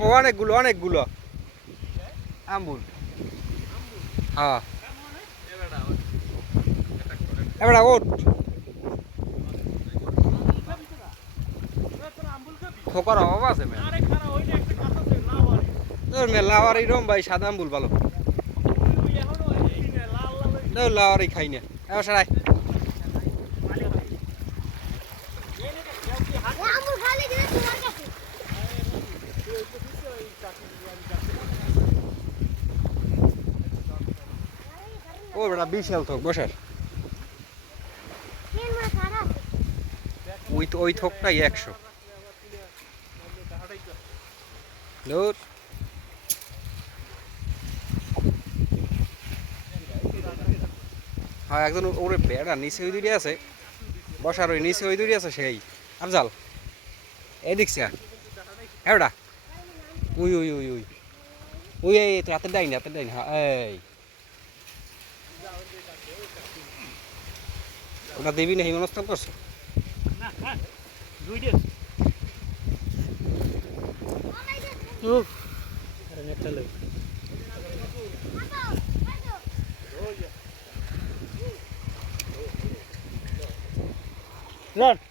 ও অনেকগুলো অনেকগুলো আম্বুল হ্যাঁ এবার ওট খোকার অভাব আছে লাওয়ারি রম ভাই সাদা আম্বুল ভালো লাওয়ারি খাই না এবার সারাই ও বেটা বিশাল থোক বসার ওই থোকটাই 100 দূর হ্যাঁ একজন ওরে বেড়া নিচে ওই দুটি আছে বসার ওই নিচে ওই দুটি আছে সেই আফজাল এই দেখছি হ্যাঁ বেটা we we we we we এই হাতের ডাইনি হ্যাঁ এই ওটা দেবী না হিমনস্থান করছো Run.